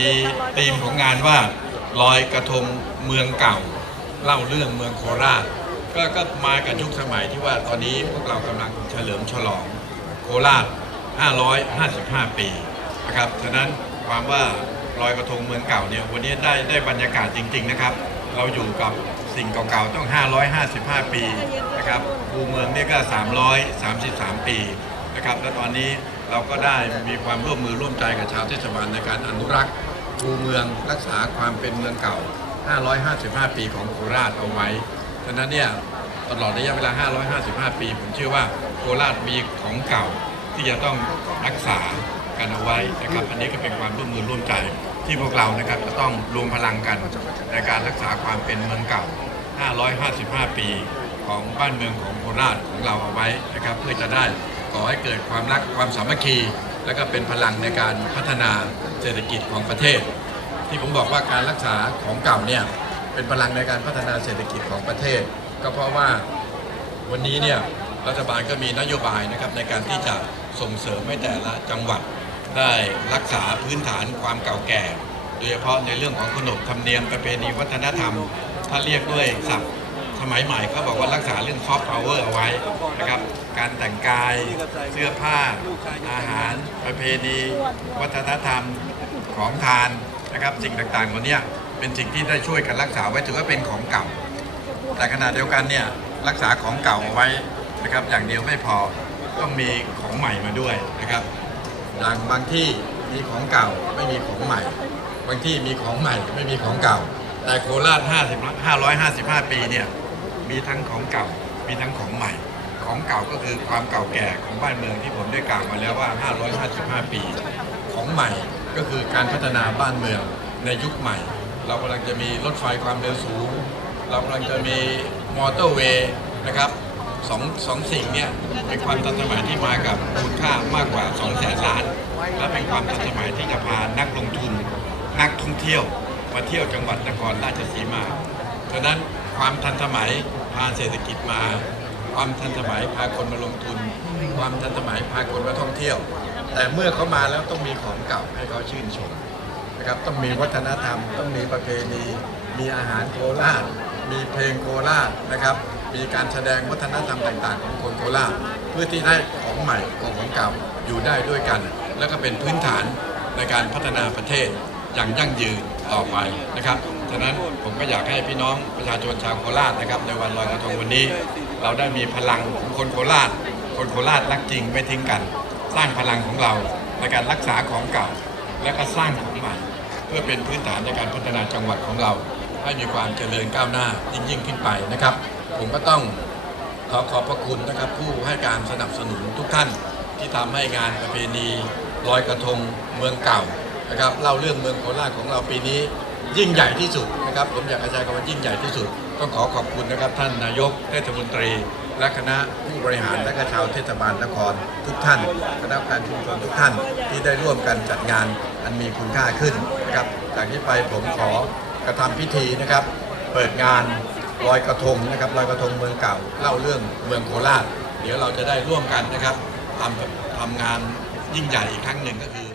มีธีมของงานว่าลอยกระทงเมืองเก่า เล่าเรื่องเมืองโคราชก็ก็มากันยุคสมัยที่ว่าตอนนี้พวกเรากำลังเฉลิมฉลองโคราช 555 ปีนะครับฉะนั้นความว่าลอยกระทงเมืองเก่าเนี่ยวันนี้ได้ได้บรรยากาศจริง ๆนะครับ เราอยู่กับสิ่งเก่าๆต้อง 555 ปีนะครับภูเมืองเนี่ยก็ 333 ปีนะครับ และตอนนี้ เราก็ได้มีความร่วมมือร่วมใจกับชาวเทศบาลในการอนุรักษ์ภูเมืองรักษาความเป็นเมืองเก่า 555 ปีของโคราชเอาไว้ ฉะนั้นเนี่ยตลอดระยะเวลา 555 ปี ผมเชื่อว่าโคราชมีของเก่าที่จะต้องรักษากันเอาไว้นะครับ อันนี้ก็เป็นความร่วมมือร่วมใจที่พวกเรานะครับจะต้องรวมพลังกันในการรักษาความเป็นเมืองเก่า 555 ปี ของบ้านเมืองของโคราชของเราเอาไว้นะครับเพื่อจะได้ ก่อให้เกิดความรักความสามัคคี และก็เป็นพลังในการพัฒนาเศรษฐกิจของประเทศ ที่ผมบอกว่าการรักษาของเก่าเนี่ยเป็นพลังในการพัฒนาเศรษฐกิจของประเทศ ก็เพราะว่าวันนี้เนี่ยรัฐบาลก็มีนโยบายนะครับในการที่จะส่งเสริมให้แต่ละจังหวัดได้รักษาพื้นฐานความเก่าแก่ โดยเฉพาะในเรื่องของขนบธรรมเนียมประเพณีวัฒนธรรม ถ้าเรียกด้วยศัพท์ สมัยใหม่เขาบอกว่ารักษาเรื่องซอฟต์พาวเวอร์เอาไว้นะครับ การแต่งกายเสื้อผ้า อาหาร ประเพณี วัฒนธรรมของทานนะครับ สิ่งต่างๆเหล่านี้เป็นสิ่งที่ได้ช่วยกันรักษาไว้ถือว่าเป็นของเก่า แต่ขณะเดียวกันเนี่ยรักษาของเก่าเอาไว้นะครับ อย่างเดียวไม่พอต้องมีของใหม่มาด้วยนะครับอย่างบางที่มีของเก่าไม่มีของใหม่ บางที่มีของใหม่ไม่มีของเก่า แต่โคราช 50 555 ปีเนี่ย มีทั้งของเก่า มีทั้งของใหม่ ของเก่าก็คือความเก่าแก่ของบ้านเมืองที่ผมได้กล่าวมาแล้วว่า 555 ปี ของใหม่ก็คือการพัฒนาบ้านเมืองในยุคใหม่ เรากำลังจะมีรถไฟความเร็วสูง เรากำลังจะมีมอเตอร์เวย์นะครับสองสองสิ่งเนี่ยเป็นความทันสมัยที่มากับมูลค่ามากกว่า2แสนล้าน และเป็นความทันสมัยที่จะพานักลงทุน นักท่องเที่ยวมาเที่ยวจังหวัดนครราชสีมา ฉะนั้นความทันสมัยาเศรษฐกิจมา ความทันสมัยพาคนมาลงทุน ความทันสมัยพาคนมาท่องเที่ยว แต่เมื่อเขามาแล้วต้องมีของเก่าให้เขาชื่นชมนะครับต้องมีวัฒนธรรม ต้องมีประเพณี มีอาหารโคราช มีเพลงโคราชนะครับ มีการแสดงวัฒนธรรมต่างๆ ของคนโคราชเพื่อที่ให้ของใหม่กับของเก่าอยู่ได้ด้วยกัน แล้วก็เป็นพื้นฐานในการพัฒนาประเทศอย่างยั่งยืนต่อไปนะครับ ฉะนั้นผมก็อยากให้พี่น้องประชาชนชาวโคราชนะครับ ในวันลอยกระทงวันนี้ เราได้มีพลังของคนโคราช คนโคราชรักจริงไม่ทิ้งกัน สร้างพลังของเราในการรักษาของเก่า และก็สร้างของใหม่ เพื่อเป็นพื้นฐานในการพัฒนาจังหวัดของเรา ให้มีความเจริญก้าวหน้ายิ่งยิ่งขึ้นไปนะครับ ผมก็ต้องขอขอบพระคุณนะครับ ผู้ให้การสนับสนุนทุกท่านที่ทำให้งานประเพณีลอยกระทงเมืองเก่านะครับเล่าเรื่องเมืองโคราชของเราปีนี้ ยิ่งใหญ่ที่สุดนะครับ ผมอยากกระจายคำว่ายิ่งใหญ่ที่สุด ต้องขอขอบคุณนะครับ ท่านนายกเทศมนตรี และคณะผู้บริหารและก็ชาวเทศบาลนครทุกท่านคณะกรรมการชุมชนทุกท่านที่ได้ร่วมกันจัดงานอันมีคุณค่าขึ้นนะครับจากนี้ไปผมขอกระทำพิธีนะครับ เปิดงานลอยกระทงนะครับลอยกระทงเมืองเก่าเล่าเรื่องเมืองโคราช เดี๋ยวเราจะได้ร่วมกันนะครับทำทำงานยิ่งใหญ่อีกครั้งหนึ่งก็คือ